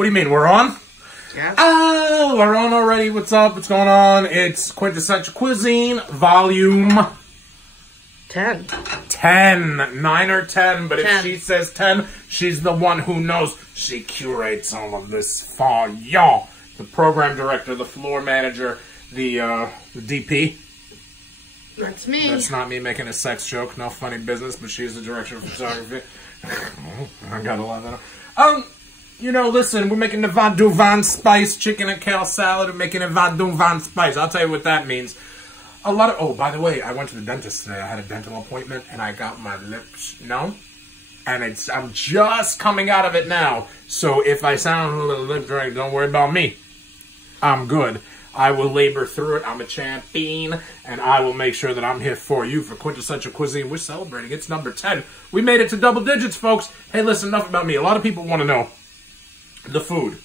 What do you mean, we're on? Yeah. Oh, we're on already. What's up? What's going on? It's Quintessential Cuisine, volume 10. 10. 9 or 10, but 10. if she says 10, she's the one who knows. She curates all of this for y'all. The program director, the floor manager, the DP. That's me. That's not me making a sex joke. No funny business, but she's the director of photography. I gotta love that. You know, listen, we're making the Vadouvan spice chicken and kale salad. We're making a Vadouvan spice. I'll tell you what that means. A lot of... Oh, by the way, I went to the dentist today. I had a dental appointment, and I got my lips... No? And I'm just coming out of it now. So if I sound a little lip drained, don't worry about me. I'm good. I will labor through it. I'm a champion, and I will make sure that I'm here for you for Quintessential Cuisine. We're celebrating. It's number 10. We made it to double digits, folks. Hey, listen, enough about me. A lot of people want to know the food.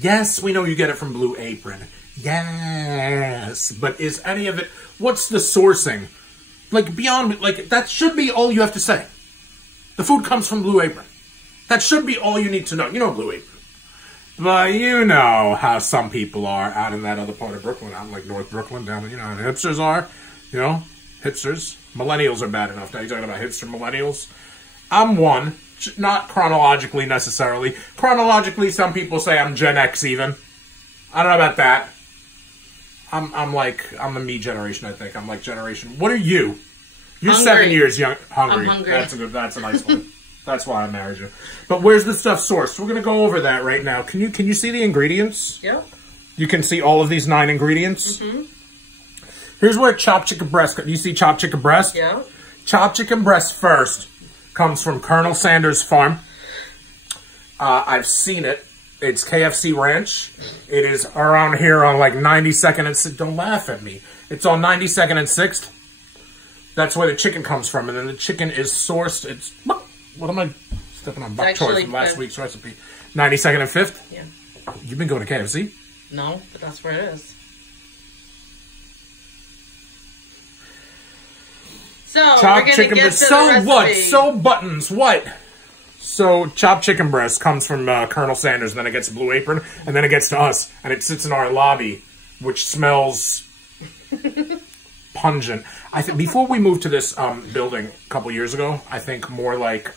Yes, we know you get it from Blue Apron. Yes, but is any of it... What's the sourcing? Like, beyond... Like, that should be all you have to say. The food comes from Blue Apron. That should be all you need to know. You know Blue Apron. But you know how some people are out in that other part of Brooklyn, out in like North Brooklyn, down, you know how the hipsters are, you know, hipsters. Millennials are bad enough. Now you're talking about hipster millennials. I'm one, not chronologically necessarily. Chronologically, some people say I'm Gen X even. I don't know about that. I'm the me generation, I think. I'm like generation. What are you? You're hungry. 7 years young. Hungry. I'm hungry. That's a nice one. That's why I married you. But where's the stuff sourced? We're going to go over that right now. Can you see the ingredients? Yep. You can see all of these 9 ingredients? Mm-hmm. Here's where chopped chicken breast... You see chopped chicken breast? Yeah. Chopped chicken breast first comes from Colonel Sanders' farm. I've seen it. It's KFC Ranch. It is around here on like 92nd and 6th. Don't laugh at me. It's on 92nd and 6th. That's where the chicken comes from. And then the chicken is sourced. It's... What am I stepping on? Bok choy from last week's recipe. 92nd and 5th? Yeah. You've been going to KFC? No, but that's where it is. So, chopped we're going to get to the recipe. What? So buttons. What? So, chopped chicken breast comes from Colonel Sanders, and then it gets to Blue Apron, and then it gets to us, and it sits in our lobby, which smells pungent. I think before we moved to this building a couple years ago, I think more like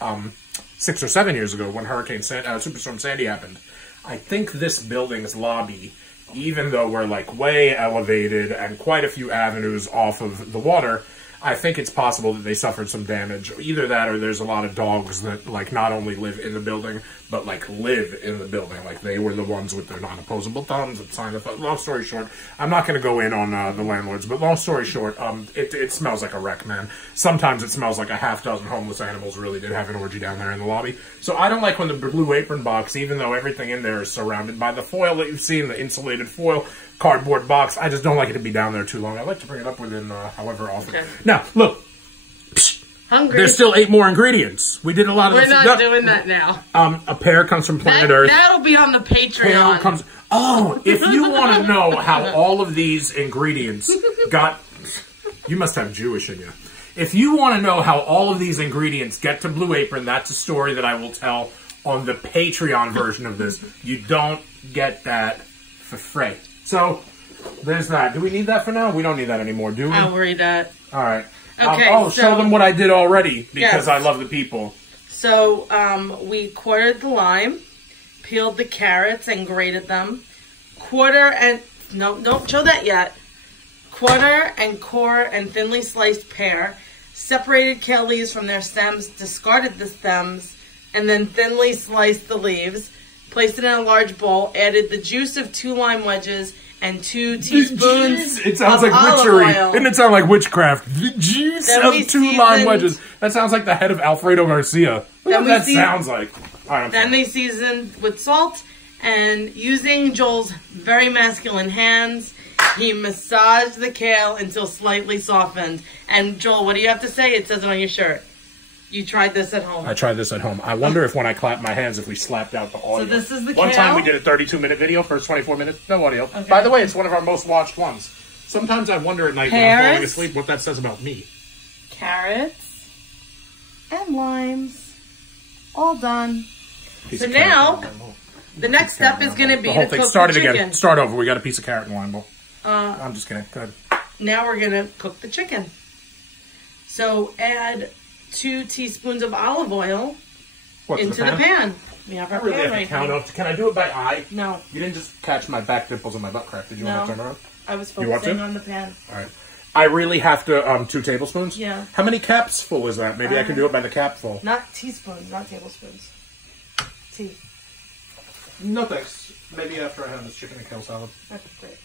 6 or 7 years ago when Superstorm Sandy happened, I think this building's lobby, even though we're like way elevated and quite a few avenues off of the water, I think it's possible that they suffered some damage. Either that or there's a lot of dogs that, like, not only live in the building, but, like, live in the building. Like, they were the ones with their non-opposable thumbs that signed up. Long story short, I'm not going to go in on the landlords, but long story short, it smells like a wreck, man. Sometimes it smells like a half dozen homeless animals really did have an orgy down there in the lobby. So I don't like when the Blue Apron box, even though everything in there is surrounded by the foil that you've seen, the insulated foil, cardboard box, I just don't like it to be down there too long. I like to bring it up within however often. Okay. Now, look. Hungry. There's still 8 more ingredients. We did a lot of We're not doing that now. A pear comes from Planet Earth. That'll be on the Patreon. If you want to know how all of these ingredients got... You must have Jewish in you. If you want to know how all of these ingredients get to Blue Apron, that's a story that I will tell on the Patreon version of this. You don't get that for free. So, there's that. Do we need that for now? We don't need that anymore, do we? I'll read that. All right. Okay, show them what I did already, because I love the people. So, we quartered the lime, peeled the carrots and grated them. No, don't show that yet. Quarter and core and thinly sliced pear. Separated kale leaves from their stems, discarded the stems, and then thinly sliced the leaves. Placed it in a large bowl, added the juice of 2 lime wedges and 2 teaspoons It sounds like witchery. Didn't it sound like witchcraft? The juice of 2 lime wedges. That sounds like the head of Alfredo Garcia. What that sounds like. Then they seasoned with salt, and using Joel's very masculine hands, he massaged the kale until slightly softened. And Joel, what do you have to say? It says it on your shirt. You tried this at home. I tried this at home. I wonder if when I clap my hands, if we slapped out the audio. So this is the One kale? time we did a 32-minute video, first 24 minutes, no audio. Okay. By the way, it's one of our most watched ones. Sometimes I wonder at night when I'm falling asleep what that says about me. Carrots and limes. All done. So now, The next step is going to be the whole to thing. cook Start the it chicken. again. Start over. We got a piece of carrot in the wine bowl. I'm just kidding. Go ahead. Now we're going to cook the chicken. So add 2 teaspoons of olive oil into the pan. We have our I really pan have to right count here. up. Can I do it by eye? No. You didn't just catch my back dimples and my butt crack. Did you want to turn around? I was You want focusing to? on the pan. All right. I really have to, 2 tablespoons? Yeah. How many caps full is that? Maybe I can do it by the cap full. Not teaspoons, not tablespoons. Tea. No thanks. Maybe after I have this chicken and kale salad. That's great.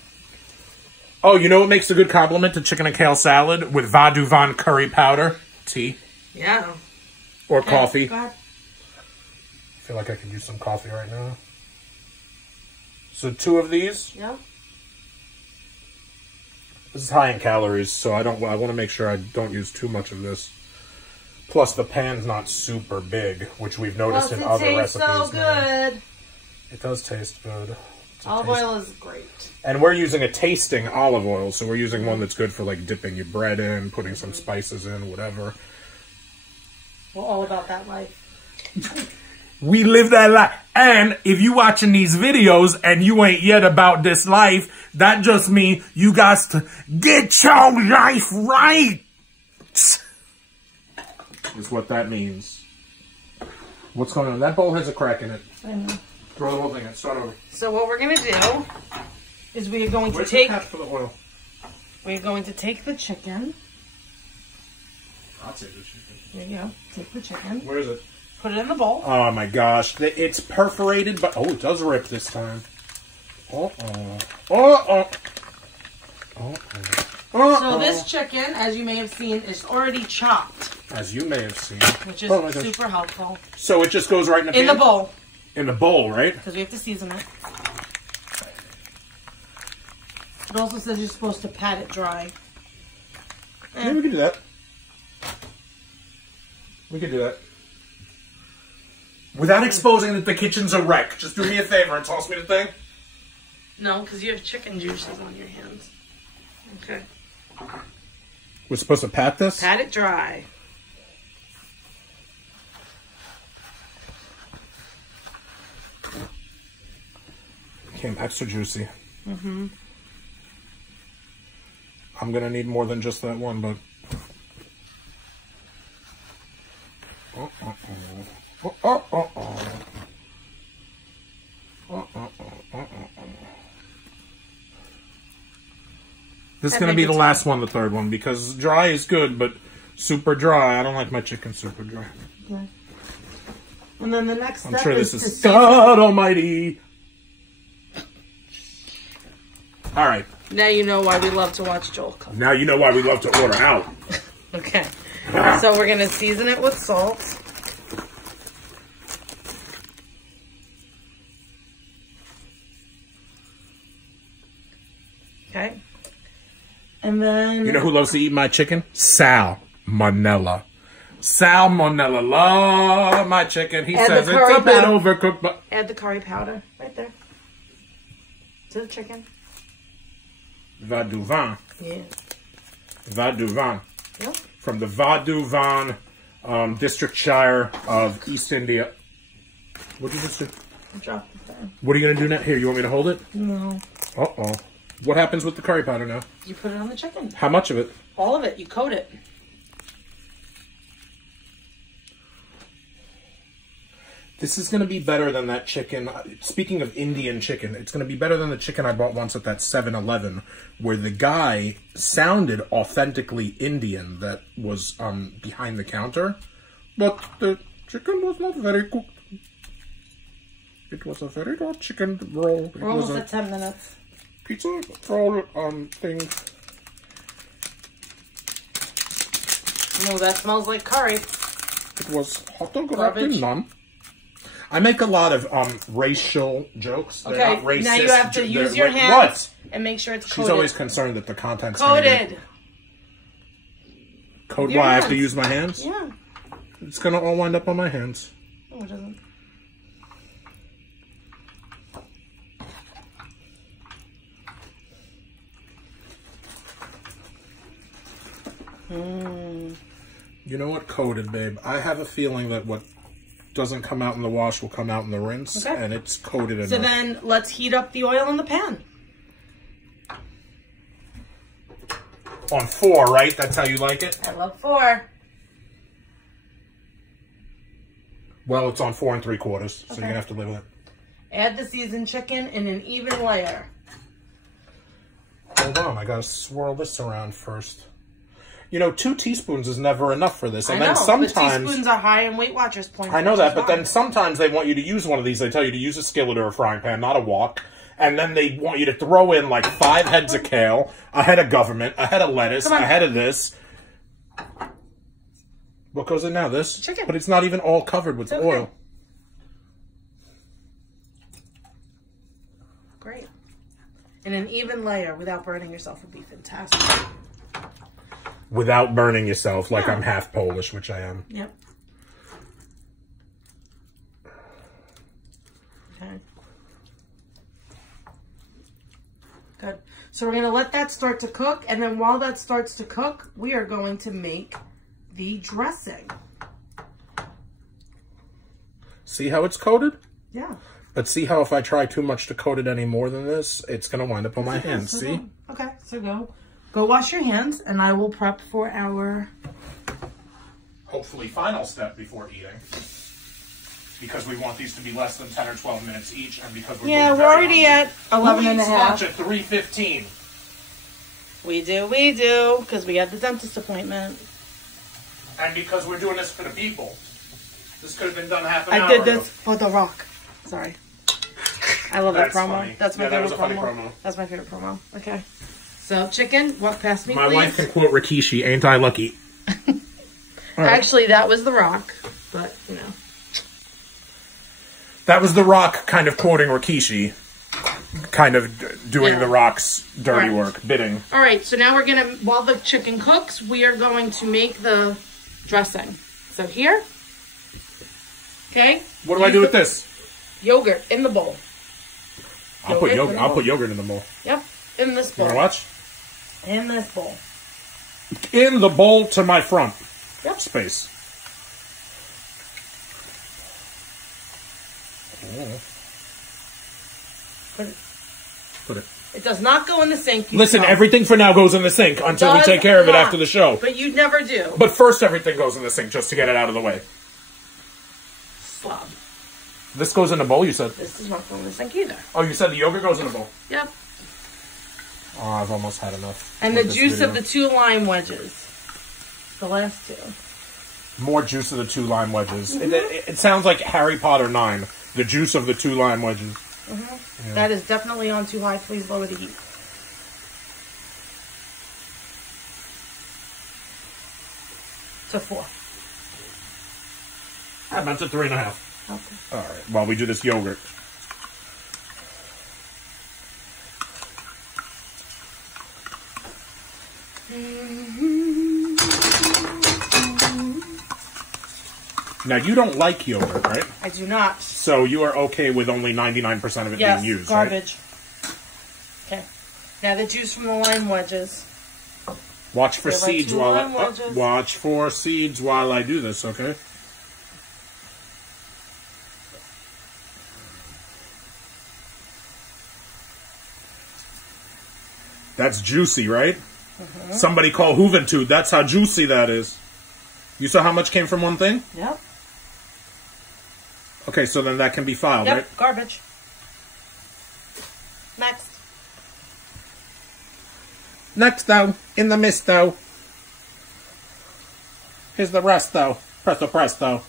Oh, you know what makes a good compliment to chicken and kale salad? With Vadouvan curry powder. Tea. Yeah. Or coffee. Go ahead. I feel like I could use some coffee right now. So 2 of these. Yep. This is high in calories, so I want to make sure I don't use too much of this. Plus, the pan's not super big, which we've noticed in other recipes. It tastes so good. It does taste good. Olive oil is great. And we're using a tasting olive oil, so we're using one that's good for like dipping your bread in, putting some spices in, whatever. We're all about that life. We live that life. And if you watching these videos and you ain't yet about this life, that just means you got to get your life right. Is what that means. What's going on? That bowl has a crack in it. I know. Throw the whole thing in. Start over. So what we're going to do is we are going to Where's take... the cap for the oil? We're going to take the chicken. I'll take the chicken. There you go. Take the chicken. Where is it? Put it in the bowl. Oh my gosh. It's perforated, but oh, it does rip this time. Uh-oh. Uh-oh. Uh-oh. So this chicken, as you may have seen, is already chopped. As you may have seen. Which is super helpful. So it just goes right in the pan? In the bowl. In the bowl, right? Because we have to season it. It also says you're supposed to pat it dry. Yeah, we can do that. We can do that. Without exposing that the kitchen's a wreck. Just do me a favor and toss me the thing. No, because you have chicken juices on your hands. Okay. We're supposed to pat this? Pat it dry. Became extra juicy. Mm-hmm. I'm going to need more than just that one, but... This is going to be the last one, the third one, because dry is good, but super dry. I don't like my chicken super dry. Okay. And then the next step I'm sure this is is God Almighty. All right. Now you know why we love to watch Joel cook. Now you know why we love to order out. Okay. So we're going to season it with salt. Okay. And then... You know who loves to eat my chicken? Salmonella. Salmonella. Love my chicken. He says it's a bit overcooked, but... Add the curry powder right there. To the chicken. Vadouvan. Yeah. Vadouvan. Yep. From the Vadouvan district shire of East India. What did this do? Drop it down. What are you going to do now? Here, you want me to hold it? No. Uh-oh. What happens with the curry powder now? You put it on the chicken. How much of it? All of it. You coat it. This is going to be better than that chicken. Speaking of Indian chicken, it's going to be better than the chicken I bought once at that 7-Eleven, where the guy sounded authentically Indian that was behind the counter, but the chicken was not very cooked. It was a very hot chicken roll. We're almost at 10 minutes. Pizza roll thing. No, that smells like curry. It was hot dog wrapped in naan. I make a lot of racial jokes. They're not racist. Now you have to use your hands and make sure it's coated. She's always concerned that the content's coated. Code why I have to use my hands? Yeah. It's going to all wind up on my hands. No, it doesn't. You know what? Coated, babe. I have a feeling that what doesn't come out in the wash will come out in the rinse, and it's coated enough. So then let's heat up the oil in the pan. On 4, right? That's how you like it? I love 4. Well, it's on 4 3/4, so you're gonna have to live with it. Add the seasoned chicken in an even layer. Hold on, I gotta swirl this around first. You know, 2 teaspoons is never enough for this. And I know, then sometimes but teaspoons are high in Weight Watchers points. I know that, but then sometimes they want you to use one of these. They tell you to use a skillet or a frying pan, not a wok. And then they want you to throw in like 5 heads of kale, a head of government, a head of lettuce, a head of this. What goes in now? This? Chicken. But it's not even all covered with oil. Great. In an even layer without burning yourself would be fantastic. Without burning yourself, like I'm half Polish, which I am. Yep. Okay. Good. So we're going to let that start to cook, and then while that starts to cook, we are going to make the dressing. See how it's coated? Yeah. But see how if I try too much to coat it any more than this, it's going to wind up on my hands, so see? Okay, so go wash your hands, and I will prep for our... Hopefully final step before eating. Because we want these to be less than 10 or 12 minutes each, and because we're we're already at 11 and a half. Lunch at 3:15. We do, because we had the dentist appointment. And because we're doing this for the people. This could have been done half an hour I did ago. this for The Rock. Sorry. I love that promo. Funny. That's my that favorite was a funny promo. That's my favorite promo. Okay. So, chicken, walk past me, My please. wife can quote Rikishi, ain't I lucky? Right. Actually, that was The Rock, but, you know. That was The Rock kind of quoting Rikishi, kind of doing The Rock's dirty work, bidding. All right, so now we're going to, while the chicken cooks, we are going to make the dressing. So here, okay? What do I do with this? Yogurt in the bowl. I'll put yogurt in the bowl. Yep, in this bowl. You want to watch? In this bowl. In the bowl to my front. Yep. Space. Put it. It does not go in the sink. Listen, everything for now goes in the sink until we take care of it after the show. But you never do. But first, everything goes in the sink just to get it out of the way. Slob. This goes in a bowl, you said? This does not go in the sink either. Oh, you said the yogurt goes in a bowl? Yep. Oh, I've almost had enough. And the juice of the 2 lime wedges. The last 2. More juice of the 2 lime wedges. It sounds like Harry Potter 9. The juice of the 2 lime wedges. Yeah. That is definitely on too high. Please lower the heat. To 4. I meant to 3.5. Okay. All right. While we do this yogurt. Now, you don't like yogurt, right? I do not. So you are okay with only 99% of it being used, garbage. Right? Okay. Now the juice from the lime wedges. Watch for seeds while watch for seeds while I do this, okay? That's juicy, right? Somebody call Juventud. That's how juicy that is. You saw how much came from one thing? Yep. Okay, so then that can be filed, right? Yep, garbage. Next. Next, though, in the mist, though. Here's the rest, though. Presto, presto.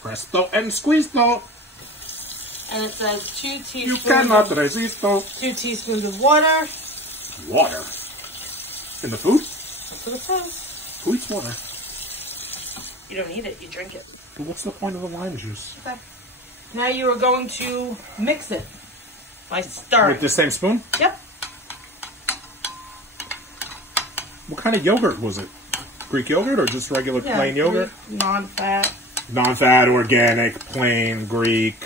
Presto and squeeze, though. And it says 2 teaspoons. You cannot resist, though. 2 teaspoons of water. Water? In the food? That's what it says. Who eats water? You don't eat it, you drink it. But what's the point of the lime juice? Okay. Now you are going to mix it by stirring. With the same spoon? Yep. What kind of yogurt was it? Greek yogurt or just regular plain yogurt? Non-fat. Non-fat, organic, plain, Greek.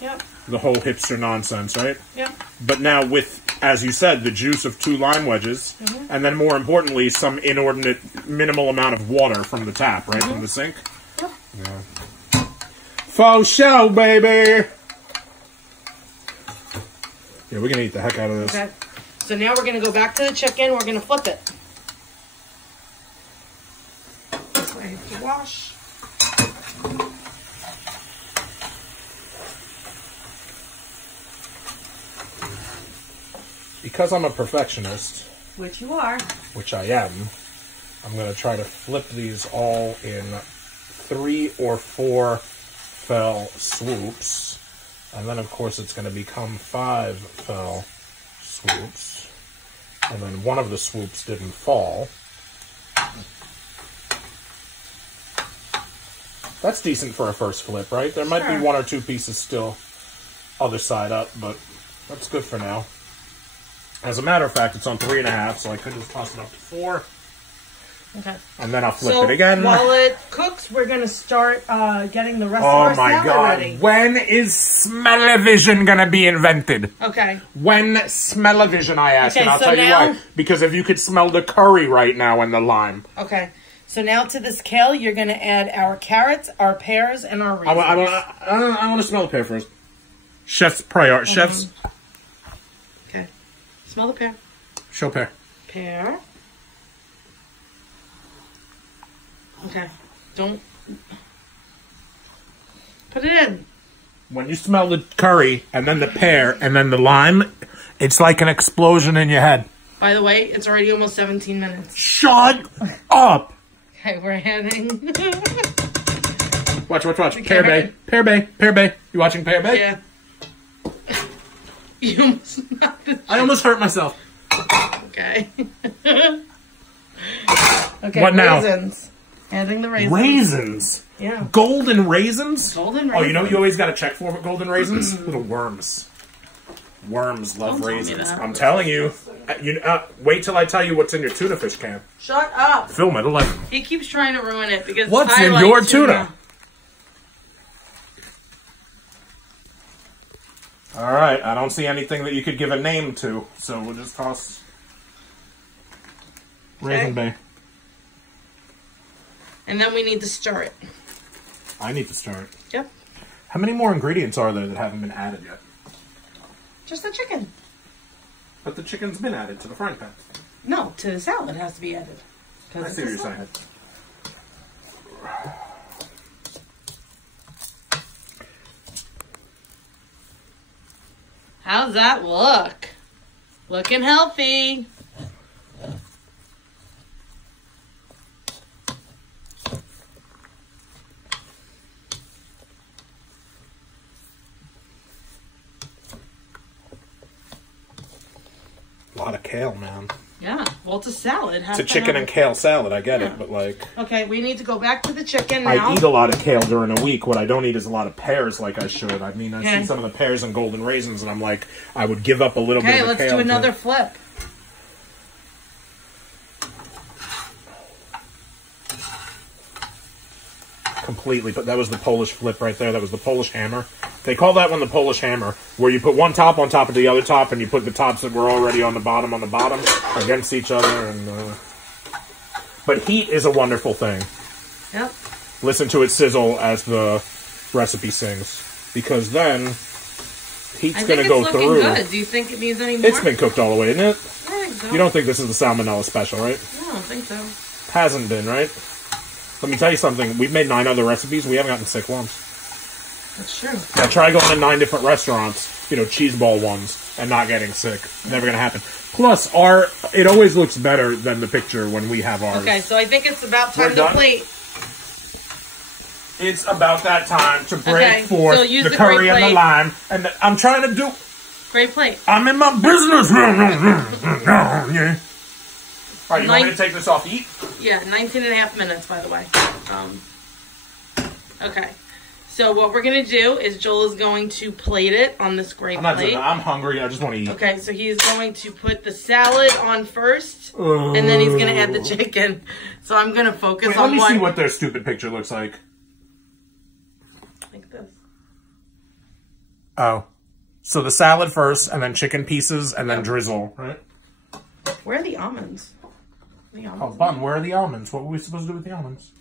Yep. The whole hipster nonsense, right? Yep. But now with, as you said, the juice of 2 lime wedges, and then more importantly, some inordinate minimal amount of water from the tap, right? From the sink? Yep. Yeah. Faux show, baby. Yeah, we're gonna eat the heck out of this. Okay. So now we're gonna go back to the chicken. We're gonna flip it. This way I have to wash. Because I'm a perfectionist, Which you are. which I am, I'm going to try to flip these all in 3 or 4 fell swoops. And then, of course, it's going to become 5 fell swoops. And then one of the swoops didn't fall. That's decent for a first flip, right? There might be 1 or 2 pieces still other side up, but that's good for now. As a matter of fact, it's on 3.5, so I could just toss it up to 4. Okay. And then I'll flip it again. While it cooks, we're going to start getting the rest of our salad ready. When is smell-o-vision going to be invented? Okay. When smell-o-vision, I ask, and I'll tell you why. Because if you could smell the curry right now and the lime. Okay. So now to this kale, you're going to add our carrots, our pears, and our raisins. I want to smell the pear first. Chef's priority. Chef's... Okay. Smell the pear. Show pear. Pear. Okay. Don't... Put it in. When you smell the curry, and then the pear, and then the lime, it's like an explosion in your head. By the way, it's already almost 17 minutes. Shut up! Okay, we're adding... Watch. Pear Bay. Pear Bay. Pear Bay. You watching Pear Bay? Yeah. You almost knocked the... I almost hurt myself. Okay. Okay, what now? Raisins. Adding the raisins. Raisins? Yeah. Golden raisins? Golden raisins. Oh, you know what you always got to check for with golden raisins? Little worms. Worms love raisins. I'm telling you. Wait till I tell you what's in your tuna fish can. Shut up. Film it. He keeps trying to ruin it because what's I in like your tuna? All right. I don't see anything that you could give a name to, so we'll just toss Raisin Bay. And then we need to stir it. I need to stir it. Yep. How many more ingredients are there that haven't been added yet? Just the chicken. But the chicken's been added to the frying pan. No, to the salad has to be added. I see what you're saying. How's that look? Looking healthy. A lot of kale, man. Yeah, well, it's a salad. It's a chicken and kale salad, I get it, but like... Okay, we need to go back to the chicken now. I eat a lot of kale during a week. What I don't eat is a lot of pears like I should. I mean, I see some of the pears and golden raisins, and I'm like, I would give up a little bit of the kale. Okay, let's do another flip. Completely, but that was the Polish flip right there. That was the Polish hammer. They call that one the Polish hammer, where you put one top on top of the other top, and you put the tops that were already on the bottom against each other. And but heat is a wonderful thing. Yep. Listen to it sizzle as the recipe sings, because then heat's going to go through. Good. Do you think it needs any more? It's been cooked all the way, isn't it? I think so. You don't think this is the salmonella special, right? I don't think so. Hasn't been, right? Let me tell you something. We've made 9 other recipes. We haven't gotten sick once. That's true. Now try going to 9 different restaurants, cheese ball ones, and not getting sick. Never going to happen. Plus, it always looks better than the picture when we have ours. Okay, so I think it's about time to plate. It's about that time to break forth the curry great and the lime. And I'm trying to do... Great plate. I'm in my business. Yeah. All right, you want me to take this off heat? Yeah, 19.5 minutes, by the way. Okay. So what we're going to do is Joel is going to plate it on this great plate. I'm hungry. I just want to eat. Okay, so he's going to put the salad on first, and then he's going to add the chicken. So I'm going to focus on one. Let me see what their stupid picture looks like. Like this. Oh. So the salad first, and then chicken pieces, and then drizzle, right? Where are the almonds? Oh, Bun, where are the almonds? What were we supposed to do with the almonds?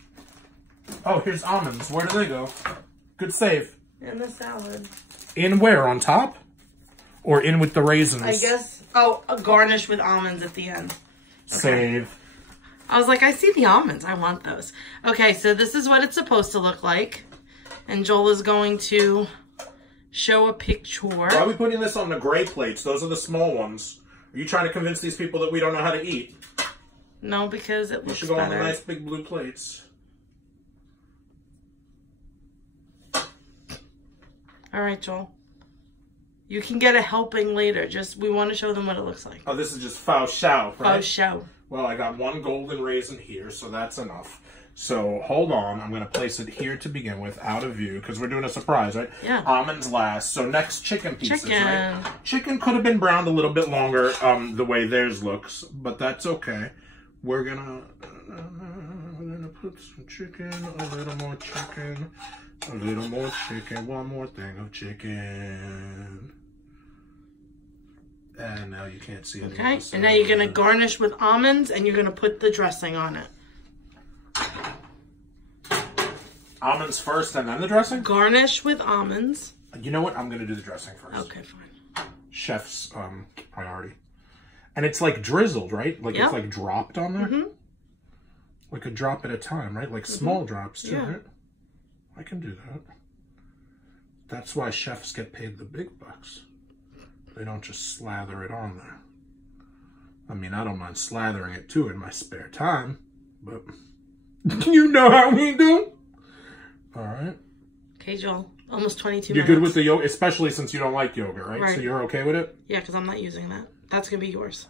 Oh, here's almonds. Where do they go? Good save. In the salad. In where? On top? Or in with the raisins? I guess. Oh, a garnish with almonds at the end. Okay. Save. I was like, I see the almonds. I want those. Okay, so this is what it's supposed to look like. And Joel is going to show a picture. Why are we putting this on the gray plates? Those are the small ones. Are you trying to convince these people that we don't know how to eat? No, because it looks better. You should go on the nice big blue plates. All right, Joel. You can get a helping later. We want to show them what it looks like. Oh, this is just faux show, right? Faux show. Well, I got one golden raisin here, so that's enough. So, hold on. I'm going to place it here to begin with, out of view, because we're doing a surprise, right? Yeah. Almonds last. So, next, chicken pieces, Chicken. right? Chicken could have been browned a little bit longer, the way theirs looks, but that's okay. We're going to put some chicken, a little more chicken, a little more chicken, one more thing of chicken. And now you can't see it. Okay, and now you're going to garnish with almonds, and you're going to put the dressing on it. Almonds first and then the dressing? Garnish with almonds. You know what? I'm going to do the dressing first. Okay, fine. Chef's priority. And it's like drizzled, right? Like it's like dropped on there? Mm-hmm. Like a drop at a time, right? Like small drops too, right? I can do that. That's why chefs get paid the big bucks. They don't just slather it on there. I mean, I don't mind slathering it too in my spare time, but you know how we do. All right. Okay, Joel. Almost 22 You're minutes. good with the yogurt, especially since you don't like yogurt, right? Right. So you're okay with it? Yeah, because I'm not using that. That's going to be yours.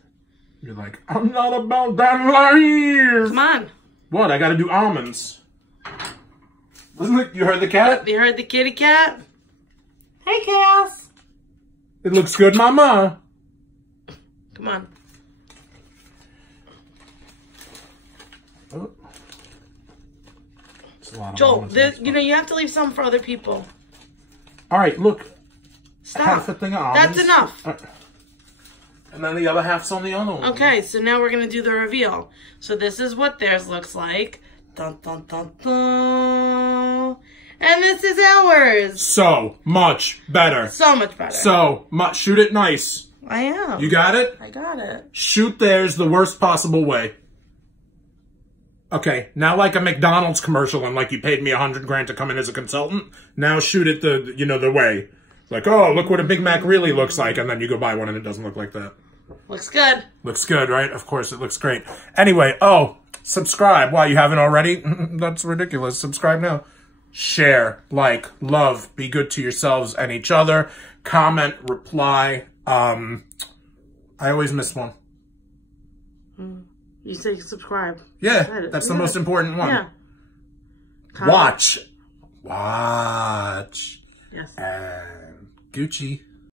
You're like, I'm not about that life. Come on. What? I got to do almonds. Wasn't it? You heard the cat? You heard the kitty cat? Hey, Cass. It looks good, mama. Come on. Oh. It's a lot of Joel, you know, you have to leave some for other people. All right, look. Stop. Half a thing of almonds. That's enough. And then the other half's on the other one. Okay, so now we're going to do the reveal. So this is what theirs looks like. Dun, dun, dun, dun. And this is ours. So much better. So much better. So much. Shoot it nice. I am. You got it? I got it. Shoot theirs the worst possible way. Okay, now like a McDonald's commercial and like you paid me $100,000 to come in as a consultant. Now shoot it the way. Like, oh, look what a Big Mac really looks like. And then you go buy one and it doesn't look like that. Looks good. Looks good, right? Of course, it looks great. Anyway, subscribe. Why, you haven't already? That's ridiculous. Subscribe now. Share, like, love, be good to yourselves and each other. Comment, reply. I always miss one. You said subscribe. Yeah, that's the most important one. Yeah. Watch. Watch. Yes. And Gucci.